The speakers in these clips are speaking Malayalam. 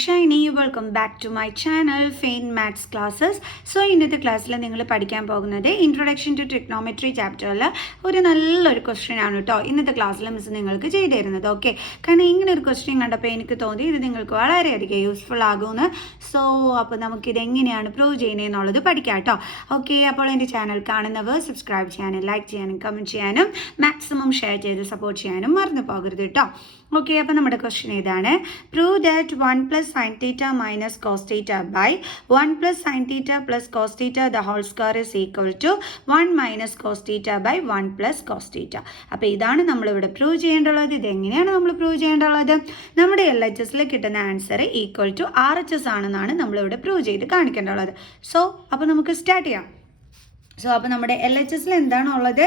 Shiny. Welcome back to my channel fine maths classes. So ഇന്നത്തെ ക്ലാസ്സിൽ നിങ്ങൾ പഠിക്കാൻ പോകുന്നത് ഇൻട്രൊഡക്ഷൻ ടു ട്രിഗ്നോമെട്രി ചാപ്റ്ററിൽ ഒരു നല്ലൊരു ക്വസ്റ്റ്യൻ ആണ് കേട്ടോ ഇന്നത്തെ ക്ലാസ്സിൽ മിസ് നിങ്ങൾക്ക് ചെയ്തു തരുന്നത്. ഓക്കെ, കാരണം ഇങ്ങനെ ഒരു ക്വസ്റ്റ്യൻ കണ്ടപ്പോൾ എനിക്ക് തോന്നി ഇത് നിങ്ങൾക്ക് വളരെയധികം യൂസ്ഫുൾ ആകുമെന്ന്. സോ അപ്പോൾ നമുക്കിത് എങ്ങനെയാണ് പ്രൂവ് ചെയ്യുന്നതെന്നുള്ളത് പഠിക്കാം കേട്ടോ. ഓക്കെ, അപ്പോൾ എൻ്റെ ചാനൽ കാണുന്നവർ സബ്സ്ക്രൈബ് ചെയ്യാനും ലൈക്ക് ചെയ്യാനും കമൻറ്റ് ചെയ്യാനും മാക്സിമം ഷെയർ ചെയ്ത് സപ്പോർട്ട് ചെയ്യാനും മറന്നു പോകരുത് കേട്ടോ. ഓക്കെ, അപ്പോൾ നമ്മുടെ ക്വസ്റ്റ്യൻ ഇതാണ്. Prove that 1 plus sin theta minus cos theta by 1 plus sin theta plus cos theta the whole square is equal to 1 minus cos theta by 1 plus cos theta. അപ്പോൾ ഇതാണ് നമ്മളിവിടെ പ്രൂവ് ചെയ്യേണ്ടുള്ളത്. ഇതെങ്ങനെയാണ് നമ്മൾ പ്രൂവ് ചെയ്യേണ്ടുള്ളത്? നമ്മുടെ LHSൽ കിട്ടുന്ന ആൻസർ ഈക്വൽ ടു RHS ആണെന്നാണ് നമ്മളിവിടെ പ്രൂവ് ചെയ്ത് കാണിക്കേണ്ടുള്ളത്. സോ അപ്പോൾ നമുക്ക് സ്റ്റാർട്ട് ചെയ്യാം. സോ അപ്പോൾ നമ്മുടെ LHSൽ എന്താണുള്ളത്?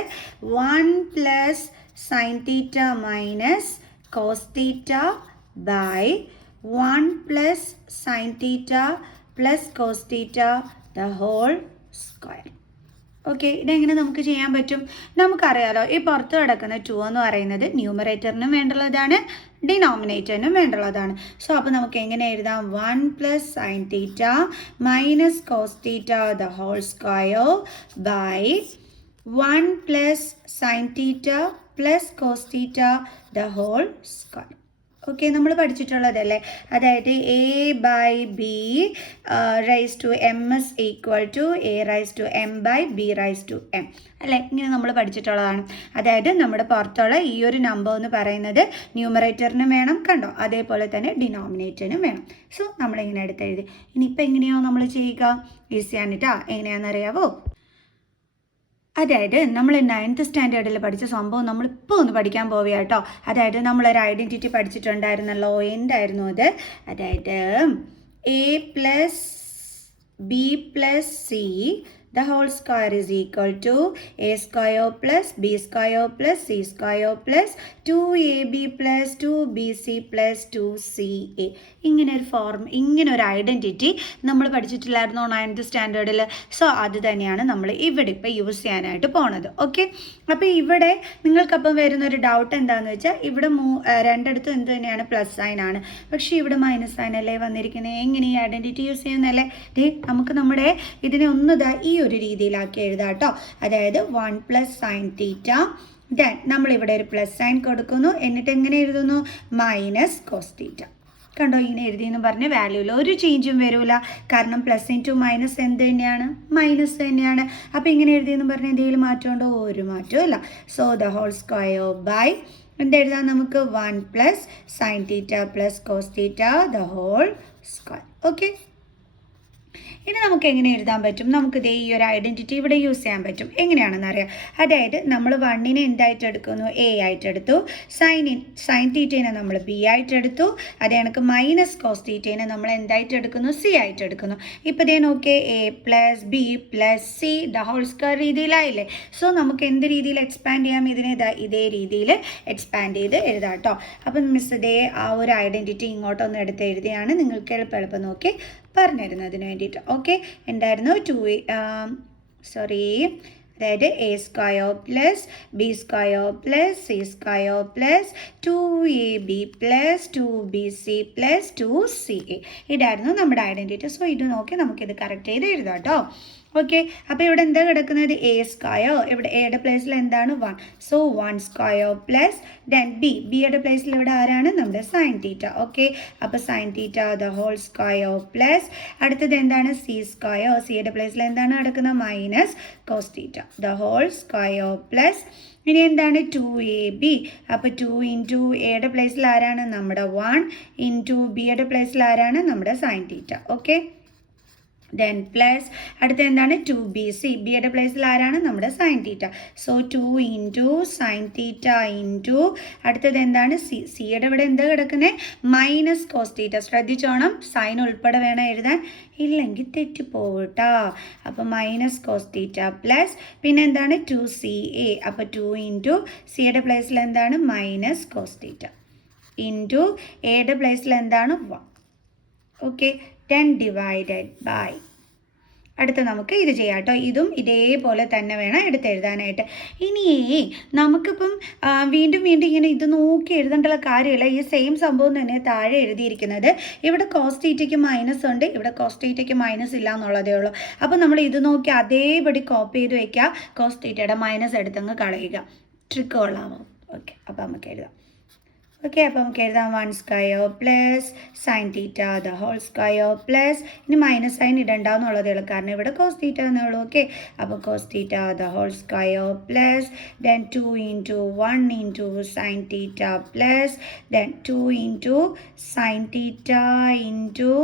1 plus sin theta minus cos theta by 1 plus sin theta plus cos theta the whole square. Okay, ഇതെങ്ങനെ നമുക്ക് ചെയ്യാൻ പറ്റും? നമുക്കറിയാലോ, ഈ പുറത്ത് കിടക്കുന്ന 2 എന്ന് പറയുന്നത് ന്യൂമറേറ്ററിനും വേണ്ടുള്ളതാണ്, ഡിനോമിനേറ്ററിനും വേണ്ടുള്ളതാണ്. സോ അപ്പോൾ നമുക്ക് എങ്ങനെ എഴുതാം? 1 plus sin theta minus cos theta the whole square by 1 plus sin theta plus cos theta the whole square. Okay, നമ്മൾ പഠിച്ചിട്ടുള്ളതല്ലേ, അതായത് a by b raise to m is equal to a raise to m by b raise to m അല്ലേ? ഇങ്ങനെ നമ്മൾ പഠിച്ചിട്ടുള്ളതാണ്. അതായത് നമ്മുടെ പുറത്തുള്ള ഈ ഒരു നമ്പർ എന്ന് പറയുന്നത് ന്യൂമറേറ്ററിനും വേണം, കണ്ടോ, അതേപോലെ തന്നെ ഡിനോമിനേറ്ററിനും വേണം. സോ നമ്മളിങ്ങനെ എടുത്തെഴുതി. ഇനിയിപ്പോൾ എങ്ങനെയോ നമ്മൾ ചെയ്യുക? ഈസിയാണ് കേട്ടോ. എങ്ങനെയാണെന്നറിയാവോ? അതായത് നമ്മൾ 9th സ്റ്റാൻഡേർഡിൽ പഠിച്ച സംഭവം നമ്മളിപ്പോൾ ഒന്ന് പഠിക്കാൻ പോവുക കേട്ടോ. അതായത് നമ്മളൊരു ഐഡൻറ്റിറ്റി പഠിച്ചിട്ടുണ്ടായിരുന്നല്ലോ, എന്തായിരുന്നു അത്? അതായത് a plus b plus c the whole square is equal to a square plus b square plus c square plus 2ab plus 2bc plus 2ca. ഇങ്ങനെ ഒരു ഫോർം, ഇങ്ങനെ ഒരു ഐഡൻറ്റിറ്റി നമ്മൾ പഠിച്ചിട്ടില്ലായിരുന്നോ 9th സ്റ്റാൻഡേർഡിൽ? സോ അത് തന്നെയാണ് നമ്മൾ ഇവിടെ ഇപ്പോൾ യൂസ് ചെയ്യാനായിട്ട് പോണത്. ഓക്കെ, അപ്പോൾ ഇവിടെ നിങ്ങൾക്കപ്പം വരുന്നൊരു ഡൗട്ട് എന്താണെന്ന് വെച്ചാൽ, ഇവിടെ രണ്ടിടത്തും എന്ത് തന്നെയാണ്? പ്ലസ് സൈൻ ആണ്, പക്ഷേ ഇവിടെ മൈനസ് സൈൻ അല്ലേ വന്നിരിക്കുന്നത്. എങ്ങനെ ഈ ഐഡൻറ്റിറ്റി യൂസ് ചെയ്യുന്നല്ലേ? നമുക്ക് നമ്മുടെ ഇതിനെ ഒന്നിതാ ഈ ഒരു രീതിയിലാക്കി എഴുതാം കേട്ടോ. അതായത് 1 plus sin theta, ദെൻ നമ്മളിവിടെ ഒരു പ്ലസ് സൈൻ കൊടുക്കുന്നു, എന്നിട്ട് എങ്ങനെ എഴുതുന്നു? Minus cos theta. കണ്ടോ, ഇങ്ങനെ എഴുതിയെന്ന് പറഞ്ഞ് വാല്യൂവിൽ ഒരു ചേഞ്ചും വരില്ല, കാരണം പ്ലസ് ഇൻറ്റു മൈനസ് എന്ത് തന്നെയാണ്? മൈനസ് തന്നെയാണ്. അപ്പോൾ ഇങ്ങനെ എഴുതിയെന്ന് പറഞ്ഞ് എന്തെങ്കിലും മാറ്റമുണ്ടോ? ഒരു മാറ്റവും ഇല്ല. So the whole square by എന്തെഴുതാം നമുക്ക്? 1 plus sin theta plus cos theta the whole square. Okay, ഇനി നമുക്ക് എങ്ങനെ എഴുതാൻ പറ്റും? നമുക്ക് ഈ ഒരു ഐഡൻറ്റിറ്റി ഇവിടെ യൂസ് ചെയ്യാൻ പറ്റും. എങ്ങനെയാണെന്ന് അറിയാം. അതായത് നമ്മൾ 1നെ എന്തായിട്ട് എടുക്കുന്നു? a ആയിട്ട് എടുത്തു. സൈൻ തീറ്റേനെ നമ്മൾ b ആയിട്ട് എടുത്തു. അതേ കണക്ക് മൈനസ് കോസ് തീറ്റേനെ നമ്മൾ എന്തായിട്ട് എടുക്കുന്നു? c ആയിട്ട് എടുക്കുന്നു. ഇപ്പോൾ ഇതേ നോക്കിയേ, a plus B plus C the whole square രീതിയിലായില്ലേ? സോ നമുക്ക് എന്ത് രീതിയിൽ എക്സ്പാൻഡ് ചെയ്യാം? ഇതിനെ ഇതേ രീതിയിൽ എക്സ്പാൻഡ് ചെയ്ത് എഴുതാം കേട്ടോ. അപ്പം മിസ് ഇതേ ആ ഒരു ഐഡൻറ്റിറ്റി ഇങ്ങോട്ടൊന്ന് എടുത്ത് എഴുതിയാണ് നിങ്ങൾക്ക് എളുപ്പം നോക്കി പറഞ്ഞിരുന്നതിന് വേണ്ടിയിട്ട്. ഓക്കെ, എന്തായിരുന്നു? അതായത് a square plus B square plus C square plus 2ab plus 2bc plus 2ca. ഇതായിരുന്നു നമ്മുടെ ഐഡൻറ്റിറ്റി. സോ ഇത് നോക്കി നമുക്കിത് കറക്റ്റ് ചെയ്ത് എഴുതാം കേട്ടോ. ഓക്കെ, അപ്പോൾ ഇവിടെ എന്താ കിടക്കുന്നത്? a സ്ക്വയർ, ഇവിടെ എയുടെ പ്ലേസിൽ എന്താണ്? 1. സോ 1 സ്ക്വയർ പ്ലസ് ദെൻ ബിയുടെ പ്ലേസിൽ ഇവിടെ ആരാണ്? നമ്മുടെ സൈൻ തീറ്റ. ഓക്കെ, അപ്പോൾ sine theta the whole square plus അടുത്തത് എന്താണ്? സി സ്ക്വയർ, സിയുടെ പ്ലേസിൽ എന്താണ് കിടക്കുന്നത്? Minus cos theta the whole square plus ഇനി എന്താണ്? 2ab. അപ്പോൾ 2 ഇൻറ്റു എയുടെ പ്ലേസിൽ ആരാണ്? നമ്മുടെ 1 ഇൻറ്റു ബിയുടെ പ്ലേസിൽ ആരാണ്? നമ്മുടെ sine theta. Okay, then plus അടുത്ത എന്താണ്? 2bc, ബിയുടെ പ്ലേസിൽ ആരാണ്? നമ്മുടെ sine theta. So 2 into sine theta into അടുത്തത് എന്താണ്? സിയുടെ ഇവിടെ എന്താ കിടക്കുന്നത്? Minus cos theta. ശ്രദ്ധിച്ചോണം, സൈൻ ഉൾപ്പെടെ വേണം എഴുതാൻ, ഇല്ലെങ്കിൽ തെറ്റിപ്പോട്ടാ. അപ്പോൾ മൈനസ് കോസ് തീറ്റ പ്ലസ് പിന്നെ എന്താണ്? 2ca. അപ്പോൾ 2 ഇൻറ്റു സിയുടെ പ്ലേസിൽ എന്താണ്? മൈനസ് കോസ് തീറ്റ ഇൻറ്റു എയുടെ പ്ലേസിൽ എന്താണ്? 1. ഓക്കെ, 10 ഡിവൈഡഡ് ബൈ അടുത്ത നമുക്ക് ഇത് ചെയ്യാം കേട്ടോ. ഇതും ഇതേപോലെ തന്നെ വേണം എടുത്തെഴുതാനായിട്ട്. ഇനി നമുക്കിപ്പം വീണ്ടും വീണ്ടും ഇങ്ങനെ ഇത് നോക്കി എഴുതേണ്ടുള്ള കാര്യമില്ല. ഈ സെയിം സംഭവം തന്നെ താഴെ എഴുതിയിരിക്കുന്നത്. ഇവിടെ കോസ് തീറ്റയ്ക്ക് മൈനസ് ഉണ്ട്, ഇവിടെ കോസ് തീറ്റയ്ക്ക് മൈനസ് ഇല്ല എന്നുള്ളതേ ഉള്ളൂ. അപ്പോൾ നമ്മൾ ഇത് നോക്കി അതേപടി കോപ്പി ചെയ്ത് വയ്ക്കുക. കോസ് തീറ്റയുടെ മൈനസ് എടുത്തങ്ങ് കളയുക. ട്രിക്ക് കൊള്ളാമോ? ഓക്കെ, അപ്പോൾ നമുക്ക് എഴുതാം. ഓക്കെ, അപ്പോൾ നമുക്ക് എഴുതാം 1 square plus sine theta the whole square plus, ഇനി മൈനസ് സൈൻ ഇടണ്ടെന്നുള്ളതേ ഉള്ളൂ, കാരണം ഇവിടെ കോസ് തീറ്റ എന്നേ ഉള്ളൂ. ഓക്കെ, അപ്പോൾ cos theta the whole square plus then 2 into 1 into sine theta plus then 2 into sine theta into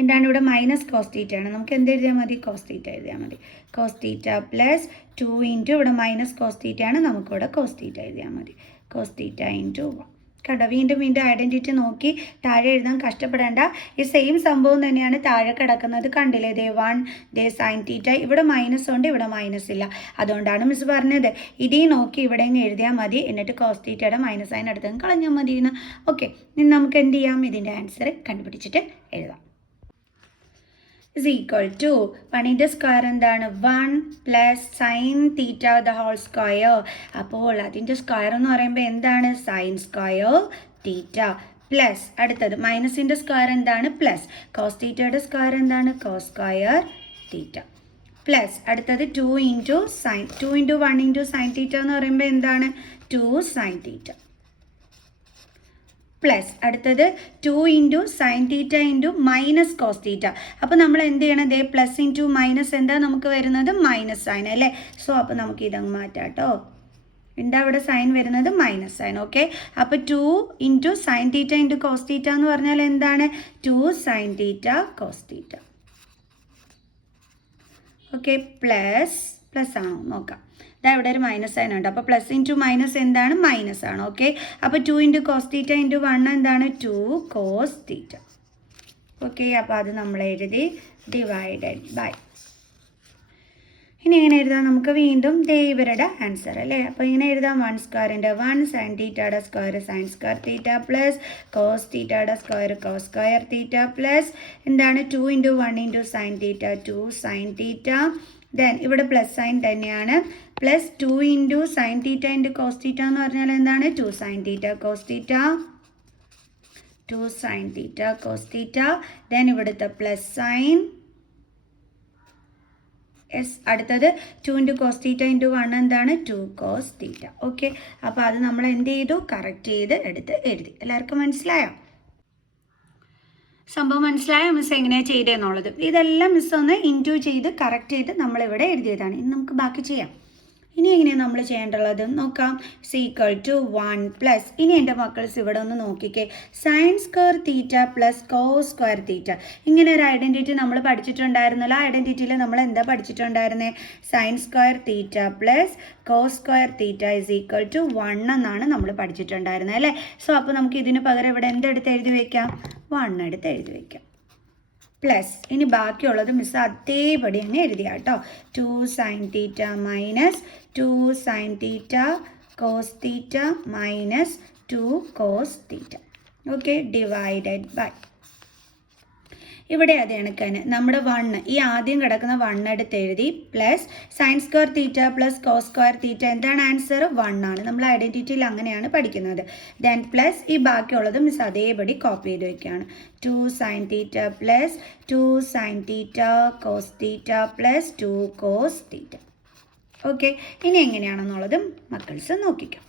എന്താണ് ഇവിടെ മൈനസ് കോസ് തീറ്റയാണ്. നമുക്ക് എന്ത് എഴുതിയാൽ മതി? കോസ് തീറ്റ എഴുതിയാൽ മതി. കോസ് തീറ്റ പ്ലസ് 2 ഇൻറ്റു ഇവിടെ മൈനസ് കോസ് തീറ്റയാണ്, നമുക്കിവിടെ കോസ് തീറ്റ എഴുതിയാൽ മതി. Cos theta into 1. കേട്ടോ, വീണ്ടും വീണ്ടും ഐഡൻറ്റിറ്റി നോക്കി താഴെ എഴുതാൻ കഷ്ടപ്പെടേണ്ട. ഈ സെയിം സംഭവം തന്നെയാണ് താഴെ കിടക്കുന്നത്. കണ്ടില്ലേ? ദേ 1 ദേ സൈൻ തീറ്റ. ഇവിടെ മൈനസ് ഉണ്ട്, ഇവിടെ മൈനസ് ഇല്ല. അതുകൊണ്ടാണ് മിസ് പറഞ്ഞത് ഇതേ നോക്കി ഇവിടെ ഇങ്ങ് എഴുതിയാൽ മതി, എന്നിട്ട് കോസ് തീറ്റയുടെ മൈനസ് സൈൻ എടുത്ത് കളഞ്ഞാൽ മതി എന്ന്. ഓക്കെ, ഇനി നമുക്ക് എന്ത് ചെയ്യാം? ഇതിൻ്റെ ആൻസർ കണ്ടുപിടിച്ചിട്ട് എഴുതാം. is equal to 1 സ്ക്വയർ എന്താണ്? 1 plus sine theta the whole square. അപ്പോൾ അതിൻ്റെ സ്ക്വയർ എന്ന് പറയുമ്പോൾ എന്താണ്? സൈൻ സ്ക്വയർ തീറ്റ പ്ലസ് അടുത്തത് മൈനസിൻ്റെ സ്ക്വയർ എന്താണ്? പ്ലസ് കോസ് തീറ്റയുടെ സ്ക്വയർ എന്താണ്? കോസ് സ്ക്വയർ തീറ്റ പ്ലസ് അടുത്തത് 2 into sine 2 into 1 into sine theta എന്ന് പറയുമ്പോൾ എന്താണ്? 2 സൈൻ തീറ്റ പ്ലസ് അടുത്തത് 2 into sine theta into minus cos theta. അപ്പോൾ നമ്മൾ എന്ത് ചെയ്യണം? ദേ പ്ലസ് ഇൻറ്റു മൈനസ് എന്താ നമുക്ക് വരുന്നത്? മൈനസ് സൈൻ അല്ലേ? സോ അപ്പോൾ നമുക്ക് ഇതങ്ങ് മാറ്റാം കേട്ടോ. എന്താ ഇവിടെ സൈൻ വരുന്നത്? Minus sign. ഓക്കെ, അപ്പോൾ 2 into sine theta into cos theta എന്ന് പറഞ്ഞാൽ എന്താണ്? 2 sine theta cos theta. Okay, plus ആണോ നോക്കാം. ഇതാ ഇവിടെ ഒരു മൈനസ് സൈൻ ഉണ്ട്, അപ്പോൾ പ്ലസ് ഇൻറ്റു മൈനസ് എന്താണ്? മൈനസ് ആണ്. ഓക്കെ, അപ്പോൾ 2 ഇൻറ്റു കോസ് തീറ്റ ഇൻറ്റു 1 എന്താണ്? 2 കോസ് തീറ്റ. ഓക്കെ, അപ്പോൾ അത് നമ്മൾ എഴുതി ഡിവൈഡഡ് ബൈ. ഇനി എങ്ങനെ എഴുതാം? നമുക്ക് വീണ്ടും ദേ ഇവരുടെ ആൻസർ അല്ലേ. അപ്പോൾ ഇങ്ങനെ എഴുതാം 1 സ്ക്വയറിൻ്റെ 1 സൈൻ തീറ്റയുടെ square sine square theta plus cos തീറ്റയുടെ square cos square theta plus എന്താണ്? 2 into 1 into sine theta 2 sine theta. Then ഇവിടെ പ്ലസ് സൈൻ തന്നെയാണ്. Plus 2 into sine theta into cos theta എന്ന് പറഞ്ഞാൽ എന്താണ്? 2 sine theta cos theta 2 sine theta cos theta. Then ഇവിടുത്തെ പ്ലസ് സൈൻ അടുത്തത് 2 ഇൻറ്റു കോസ് തീറ്റ ഇൻറ്റു 1 എന്താണ്? 2 കോസ് തീറ്റ. ഓക്കെ, അപ്പോൾ അത് നമ്മൾ എന്ത് ചെയ്തു? കറക്റ്റ് ചെയ്ത് എടുത്ത് എഴുതി. എല്ലാവർക്കും മനസ്സിലായോ? സംഭവം മനസ്സിലായോ? മിസ് എങ്ങനെയാണ് ചെയ്തതെന്നുള്ളത് ഇതെല്ലാം മിസ് ഒന്ന് ഇൻറ്റു ചെയ്ത് കറക്റ്റ് ചെയ്ത് നമ്മളിവിടെ എഴുതിയതാണ്. ഇനി നമുക്ക് ബാക്കി ചെയ്യാം. ഇനി എങ്ങനെയാണ് നമ്മൾ ചെയ്യേണ്ടുള്ളത് നോക്കാം. ഈക്വൽ ടു 1 പ്ലസ് ഇനി എൻ്റെ മക്കൾസ് ഇവിടെ ഒന്ന് നോക്കിക്കേ. Sine square theta plus cos square theta. ഇങ്ങനെ ഒരു ഐഡൻറ്റിറ്റി നമ്മൾ പഠിച്ചിട്ടുണ്ടായിരുന്നല്ലോ. ആ ഐഡൻറ്റിറ്റിയിൽ നമ്മൾ എന്താ പഠിച്ചിട്ടുണ്ടായിരുന്നത്? Sine square theta plus cos square theta is equal to 1 എന്നാണ് നമ്മൾ പഠിച്ചിട്ടുണ്ടായിരുന്നത് അല്ലേ. സോ അപ്പോൾ നമുക്ക് ഇതിന് പകരം ഇവിടെ എന്തെടുത്ത് എഴുതി വയ്ക്കാം? 1 എടുത്ത് എഴുതി വയ്ക്കാം. പ്ലസ് ഇനി ബാക്കിയുള്ളത് മിസ് അതേപടി തന്നെ എഴുതിയാ കേട്ടോ. 2 sine theta minus 2 sine theta cos theta minus 2 cos theta. Okay, divided by. ഇവിടെ അത് കണക്കാണ് നമ്മുടെ 1 ഈ ആദ്യം കിടക്കുന്ന 1 എടുത്ത് എഴുതി plus sine square theta plus cos square theta എന്താണ് ആൻസർ? 1 ആണ്. നമ്മൾ ഐഡൻറ്റിറ്റിയിൽ അങ്ങനെയാണ് പഠിക്കുന്നത്. ദെൻ പ്ലസ് ഈ ബാക്കിയുള്ളത് മിസ് അതേപടി കോപ്പി ചെയ്ത് വയ്ക്കുകയാണ്. 2 sine theta plus 2 sine theta cos theta plus 2 cos theta. Okay, ഇനി എങ്ങനെയാണെന്നുള്ളത് മക്കൾസ് നോക്കിക്കാം.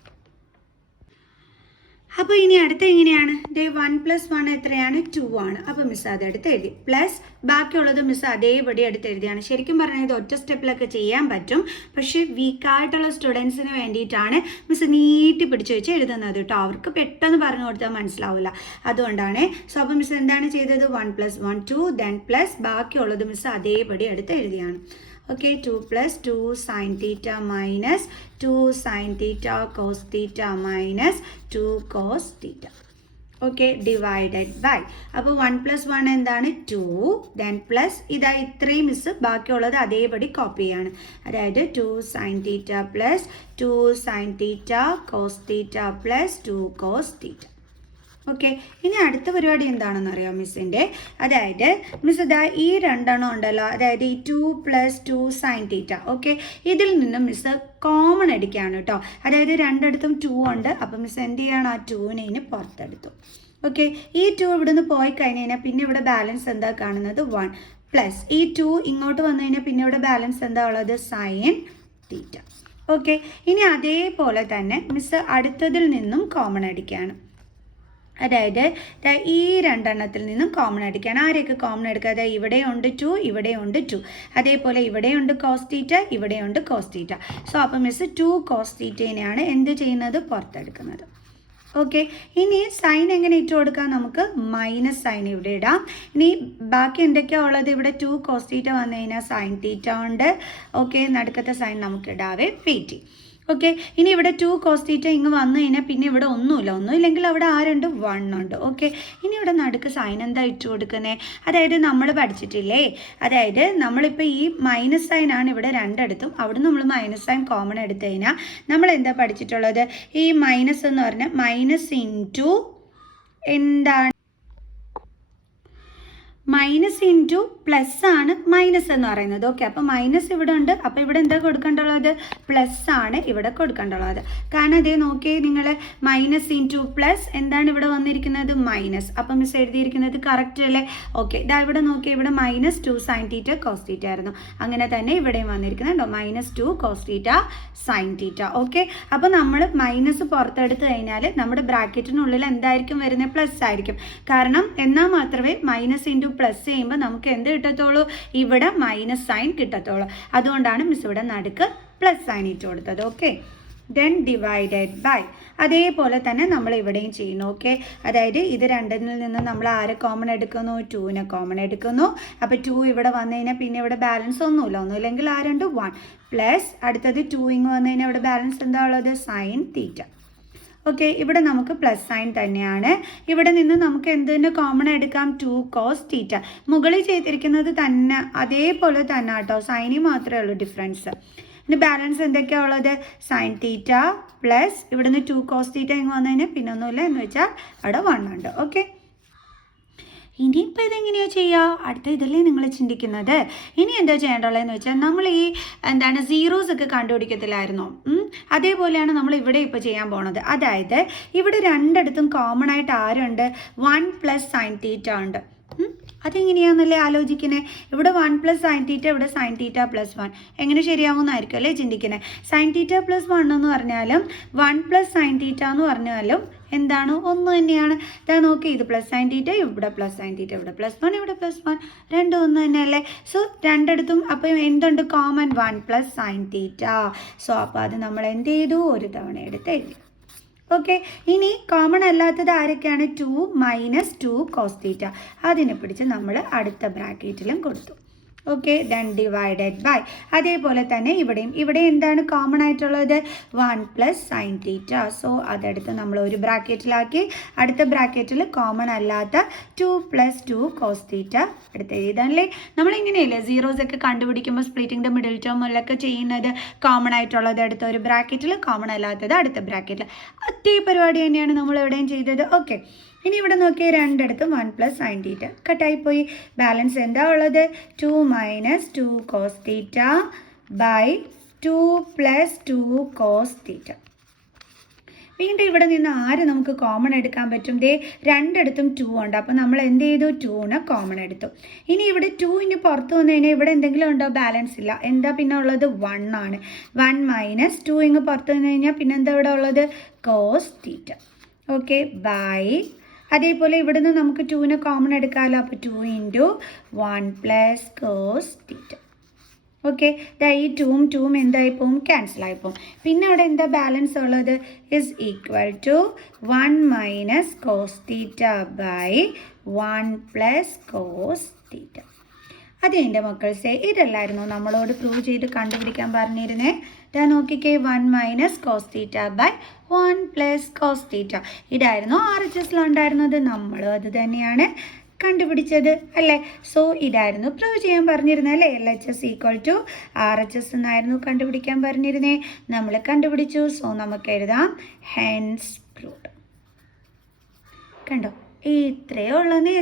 അപ്പോൾ ഇനി അടുത്ത എങ്ങനെയാണ്? ദേ 1 പ്ലസ് 1 എത്രയാണ്? 2 ആണ്. അപ്പോൾ മിസ് അതെടുത്ത് എഴുതി പ്ലസ് ബാക്കിയുള്ളത് മിസ് അതേപടി എടുത്ത് എഴുതിയാണ്. ശരിക്കും പറഞ്ഞാൽ ഇത് ഒറ്റ സ്റ്റെപ്പിലൊക്കെ ചെയ്യാൻ പറ്റും, പക്ഷേ വീക്കായിട്ടുള്ള സ്റ്റുഡൻസിന് വേണ്ടിയിട്ടാണ് മിസ് നീട്ടി പിടിച്ച് വെച്ച് എഴുതുന്നത് കേട്ടോ. അവർക്ക് പെട്ടെന്ന് പറഞ്ഞു കൊടുത്താൽ മനസ്സിലാവില്ല, അതുകൊണ്ടാണ്. സോ അപ്പോൾ മിസ് എന്താണ് ചെയ്തത്? 1 പ്ലസ് 1 2 ദെൻ പ്ലസ് ബാക്കിയുള്ളത് മിസ് അതേപടി എടുത്ത് എഴുതിയാണ്. Okay, 2 plus 2 sine theta minus 2 sine theta cos theta minus 2 cos theta. Okay, divided by. അപ്പോൾ 1 പ്ലസ് 1 എന്താണ്? 2 ദെൻ പ്ലസ് ഇതാ ഇത്രയും മിസ് ബാക്കിയുള്ളത് അതേപടി കോപ്പി ചെയ്യാണ്. അതായത് 2 sine theta plus 2 sine theta cos theta plus 2 cos theta. Okay, ഇനി അടുത്ത പരിപാടി എന്താണെന്ന് അറിയാം മിസ്സിൻ്റെ? അതായത് മിസ് ഇതാ ഈ രണ്ടെണ്ണം ഉണ്ടല്ലോ, അതായത് ഈ 2 + 2 sin θ. ഓക്കെ, ഇതിൽ നിന്നും മിസ് കോമൺ അടിക്കുകയാണ് കേട്ടോ. അതായത് രണ്ടിടത്തും 2 ഉണ്ട്. അപ്പം മിസ് എന്ത് ചെയ്യണം? ആ 2നെ ഇനി പുറത്തെടുത്തു. ഓക്കെ, ഈ 2 ഇവിടെ നിന്ന് പോയി കഴിഞ്ഞ് കഴിഞ്ഞാൽ പിന്നെ ഇവിടെ ബാലൻസ് എന്താ കാണുന്നത്? 1 പ്ലസ് ഈ 2 ഇങ്ങോട്ട് വന്നു കഴിഞ്ഞാൽ പിന്നെ ഇവിടെ ബാലൻസ് എന്താ ഉള്ളത്? sin θ. ഓക്കെ, ഇനി അതേപോലെ തന്നെ മിസ് അടുത്തതിൽ നിന്നും കോമൺ അടിക്കുകയാണ്. അതായത് ഈ രണ്ടെണ്ണത്തിൽ നിന്നും കോമൺ അടിക്കുകയാണ്. ആരെയൊക്കെ കോമൺ എടുക്കുക? അതായത് ഇവിടെയുണ്ട് 2, ഇവിടെയുണ്ട് 2, അതേപോലെ ഇവിടെയുണ്ട് cos θ, ഇവിടെയുണ്ട് cos θ. സോ അപ്പം മിസ് 2 cos θനെയാണ് എന്ത് ചെയ്യുന്നത്? പുറത്തെടുക്കുന്നത്. ഓക്കെ, ഇനി സൈൻ എങ്ങനെ ഇട്ട് കൊടുക്കാം? നമുക്ക് മൈനസ് സൈൻ ഇവിടെ ഇടാം. ഇനി ബാക്കി എന്തൊക്കെയാണ് ഉള്ളത്? ഇവിടെ 2 cos θ വന്നു കഴിഞ്ഞാൽ sin θ ഉണ്ട്. ഓക്കെ, നടുക്കത്തെ സൈൻ നമുക്ക് ഇടാവേ. വെയിറ്റ്. ഓക്കെ, ഇനി ഇവിടെ 2 cos θ ഇങ്ങ് വന്നു കഴിഞ്ഞാൽ പിന്നെ ഇവിടെ ഒന്നുമില്ലെങ്കിൽ അവിടെ ആരുണ്ട്? 1 ഉണ്ട്. ഓക്കെ, ഇനി ഇവിടെ നടുക്ക് സൈൻ എന്താ ഇട്ട് കൊടുക്കുന്നത്? അതായത് നമ്മൾ പഠിച്ചിട്ടില്ലേ, അതായത് നമ്മളിപ്പോൾ ഈ മൈനസ് സൈനാണ് ഇവിടെ രണ്ടിടത്തും. അവിടെ നമ്മൾ മൈനസ് സൈൻ കോമൺ എടുത്തു കഴിഞ്ഞാൽ നമ്മൾ എന്താ പഠിച്ചിട്ടുള്ളത്? ഈ മൈനസ് എന്ന് പറഞ്ഞാൽ മൈനസ് ഇൻറ്റു എന്താണ്? മൈനസ് ഇൻറ്റു പ്ലസ് ആണ് മൈനസ് എന്ന് പറയുന്നത്. ഓക്കെ, അപ്പോൾ മൈനസ് ഇവിടെ ഉണ്ട്. അപ്പോൾ ഇവിടെ എന്താ കൊടുക്കേണ്ടുള്ളത്? പ്ലസ് ആണ് ഇവിടെ കൊടുക്കേണ്ടുള്ളത്. കാരണം അതേ നോക്കിയേ നിങ്ങൾ, മൈനസ് ഇൻറ്റു പ്ലസ് എന്താണ് ഇവിടെ വന്നിരിക്കുന്നത്? മൈനസ്. അപ്പം മിസ് എഴുതിയിരിക്കുന്നത് കറക്റ്റ് അല്ലേ? ഓക്കെ, ഇതാ ഇവിടെ നോക്കിയേ, ഇവിടെ -2 sin θ cos θ ആയിരുന്നു. അങ്ങനെ തന്നെ ഇവിടെയും വന്നിരിക്കുന്നുണ്ടോ? -2 cos θ sin θ. ഓക്കെ, അപ്പോൾ നമ്മൾ മൈനസ് പുറത്തെടുത്ത് കഴിഞ്ഞാൽ നമ്മുടെ ബ്രാക്കറ്റിനുള്ളിൽ എന്തായിരിക്കും വരുന്നത്? പ്ലസ് ആയിരിക്കും. കാരണം എന്നാൽ മാത്രമേ മൈനസ് ഇൻറ്റു പ്ലസ് ചെയ്യുമ്പോൾ നമുക്ക് എന്ത് കിട്ടത്തുള്ളൂ? ഇവിടെ മൈനസ് സൈൻ കിട്ടത്തുള്ളൂ. അതുകൊണ്ടാണ് മിസ് ഇവിടെ നടുക്ക് പ്ലസ് സൈൻ ഇട്ട് കൊടുത്തത്. Okay, then divided by. അതേപോലെ തന്നെ നമ്മൾ ഇവിടെയും ചെയ്യുന്നു. ഓക്കെ, അതായത് ഇത് രണ്ടിൽ നിന്ന് നമ്മൾ ആരെ കോമൺ എടുക്കുന്നു? 2നെ കോമൺ എടുക്കുന്നു. അപ്പോൾ 2 ഇവിടെ വന്നു കഴിഞ്ഞാൽ പിന്നെ ഇവിടെ ബാലൻസ് ഒന്നുമില്ലെങ്കിൽ ആരുണ്ട്? 1 പ്ലസ് അടുത്തത് 2 ഇങ്ങ് വന്നു കഴിഞ്ഞാൽ ഇവിടെ ബാലൻസ് എന്താ ഉള്ളത്? sin θ. ഓക്കെ, ഇവിടെ നമുക്ക് പ്ലസ് സൈൻ തന്നെയാണ്. ഇവിടെ നിന്ന് നമുക്ക് എന്തിന് കോമൺ എടുക്കാം? 2 cos θ. മുകളിൽ ചെയ്തിരിക്കുന്നത് തന്നെ അതേപോലെ തന്നെ കേട്ടോ, സൈനിൽ മാത്രമേ ഉള്ളൂ ഡിഫറൻസ്. ഇനി ബാലൻസ് എന്തൊക്കെയാണ് ഉള്ളത്? sin θ പ്ലസ് ഇവിടുന്ന് 2 cos θ ഇങ്ങ് വന്നു കഴിഞ്ഞാൽ പിന്നെ ഒന്നുമില്ല എന്ന് വെച്ചാൽ അവിടെ 1 ഉണ്ട്. ഓക്കെ, ഇനിയിപ്പോൾ ഇതെങ്ങനെയാണ് ചെയ്യുക? അടുത്ത ഇതല്ലേ നിങ്ങൾ ചിന്തിക്കുന്നത്. ഇനി എന്താ ചെയ്യേണ്ടതെന്ന് വെച്ചാൽ നമ്മൾ ഈ എന്താണ് സീറോസ് ഒക്കെ കണ്ടുപിടിക്കത്തില്ലായിരുന്നോ? അതേപോലെയാണ് നമ്മൾ ഇവിടെ ഇപ്പോൾ ചെയ്യാൻ പോണത്. അതായത് ഇവിടെ രണ്ടിടത്തും കോമൺ ആയിട്ട് ആരുണ്ട്? 1 + sin θ ഉണ്ട്. അതെങ്ങനെയാണെന്നല്ലേ ആലോചിക്കുന്നത്? ഇവിടെ 1 + sin θ, ഇവിടെ sin θ + 1. എങ്ങനെ ശരിയാവുമെന്നായിരിക്കും അല്ലേ ചിന്തിക്കുന്നത്? sin θ + 1 എന്ന് പറഞ്ഞാലും 1 + sin θ എന്ന് പറഞ്ഞാലും എന്താണ്? ഒന്ന് തന്നെയാണ്. ഇതാ നോക്കി, ഇത് പ്ലസ് sin θ, ഇവിടെ പ്ലസ് sin θ, ഇവിടെ +1, ഇവിടെ +1, രണ്ടും ഒന്ന് തന്നെയല്ലേ? സോ രണ്ടിടത്തും അപ്പം എന്തുണ്ട് കോമൺ? 1 + sin θ. സോ അപ്പോൾ അത് നമ്മൾ എന്ത് ചെയ്തു? ഒരു തവണ എടുത്ത് എഴുതി. ഓക്കെ, ഇനി കോമൺ അല്ലാത്തത് ആരൊക്കെയാണ്? 2 - 2 cos θ. അതിനെ പിടിച്ച് നമ്മൾ അടുത്ത ബ്രാക്കറ്റിലും കൊടുത്തു. Okay, then divided by. അതേപോലെ തന്നെ ഇവിടെ എന്താണ് കോമൺ ആയിട്ടുള്ളത്? 1 + sin θ. സോ അതെടുത്ത് നമ്മൾ ഒരു ബ്രാക്കറ്റിലാക്കി. അടുത്ത ബ്രാക്കറ്റിൽ കോമൺ അല്ലാത്ത 2 + 2 cos θ എടുത്ത് എഴുതാനല്ലേ? നമ്മളിങ്ങനെയല്ലേ സീറോസ് ഒക്കെ കണ്ടുപിടിക്കുമ്പോൾ സ്പ്ലിറ്റിംഗ് ദ മിഡിൽ ടേമിലൊക്കെ ചെയ്യുന്നത്? കോമൺ ആയിട്ടുള്ളത് എടുത്ത ഒരു ബ്രാക്കറ്റിൽ, കോമൺ അല്ലാത്തത് അടുത്ത ബ്രാക്കറ്റിൽ. അതേ പരിപാടി തന്നെയാണ് നമ്മൾ എവിടെയും ചെയ്തത്. ഓക്കെ, ഇനി ഇവിടെ നോക്കിയാൽ രണ്ടിടത്തും 1 + sin θ കട്ടായിപ്പോയി. ബാലൻസ് എന്താ ഉള്ളത്? 2 - 2 cos θ ബൈ 2 + 2 cos θ. വീണ്ടും ഇവിടെ നിന്ന് ആര് നമുക്ക് കോമൺ എടുക്കാൻ പറ്റും? ദേ രണ്ടിടത്തും 2 ഉണ്ട്. അപ്പോൾ നമ്മൾ എന്ത് ചെയ്തു? 2നെ കോമൺ എടുത്തു. ഇനി ഇവിടെ 2 ഇനി പുറത്ത് വന്നു കഴിഞ്ഞാൽ ഇവിടെ എന്തെങ്കിലും ഉണ്ടോ? ബാലൻസ് ഇല്ല. എന്താ പിന്നെ ഉള്ളത്? 1 ആണ്. 1 - 2 ഇങ്ങ് പുറത്ത് വന്നു കഴിഞ്ഞാൽ പിന്നെ എന്താ ഇവിടെ ഉള്ളത്? cos θ. Okay, by. അതേപോലെ ഇവിടുന്ന് നമുക്ക് 2നെ കോമൺ എടുക്കാമല്ലോ. അപ്പോൾ 2 × 1 + cos θ. ഓക്കെ, ഈ 2ഉം എന്തായി പോവും? ക്യാൻസൽ ആയി പോവും. പിന്നെ അവിടെ എന്താ ബാലൻസ് ഉള്ളത്? Is equal to 1 - cos θ by 1 + cos θ. അത് എൻ്റെ മക്കൾസേ, ഇതല്ലായിരുന്നു നമ്മളോട് പ്രൂവ് ചെയ്ത് കണ്ടുപിടിക്കാൻ പറഞ്ഞിരുന്നേ. ഇതാ നോക്കിക്കേ, 1 - cos θ ബൈ 1 + cos θ. ഇതായിരുന്നു RHSലുണ്ടായിരുന്നത്. നമ്മളും അത് തന്നെയാണ് കണ്ടുപിടിച്ചത് അല്ലേ? സോ ഇതായിരുന്നു പ്രൂവ് ചെയ്യാൻ പറഞ്ഞിരുന്നത് അല്ലേ? LHS = RHS എന്നായിരുന്നു കണ്ടുപിടിക്കാൻ പറഞ്ഞിരുന്നേ. നമ്മൾ കണ്ടുപിടിച്ചു. സോ നമുക്ക് എഴുതാം ഹെൻസ് പ്രൂവ്ഡ്. കണ്ടോ, ഇത്രയേ ഉള്ളൂന്നേ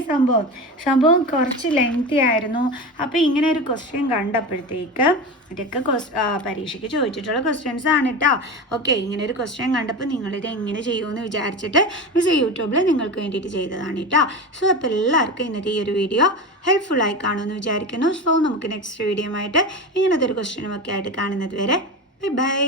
സംഭവം കുറച്ച് ലെങ്തി ആയിരുന്നു. അപ്പോൾ ഇങ്ങനെ ഒരു ക്വസ്റ്റ്യൻ കണ്ടപ്പോഴത്തേക്ക് ഇതൊക്കെ പരീക്ഷയ്ക്ക് ചോദിച്ചിട്ടുള്ള ക്വസ്റ്റ്യൻസ് ആണ് കേട്ടോ. ഓക്കെ, ഇങ്ങനെ ഒരു ക്വസ്റ്റ്യൻ കണ്ടപ്പോൾ നിങ്ങളിത് എങ്ങനെ ചെയ്യുമെന്ന് വിചാരിച്ചിട്ട് മിസ് യൂട്യൂബിൽ നിങ്ങൾക്ക് വേണ്ടിയിട്ട് ചെയ്തതാണ് കേട്ടോ. സോ അപ്പോൾ എല്ലാവർക്കും ഇന്നത്തെ ഈ ഒരു വീഡിയോ ഹെൽപ്ഫുള്ളായി കാണുമെന്ന് വിചാരിക്കുന്നു. സോ നമുക്ക് നെക്സ്റ്റ് വീഡിയോ ആയിട്ട് ഇങ്ങനത്തെ ഒരു ക്വസ്റ്റ്യനുമൊക്കെ ആയിട്ട് കാണുന്നത് വരെ ബൈ.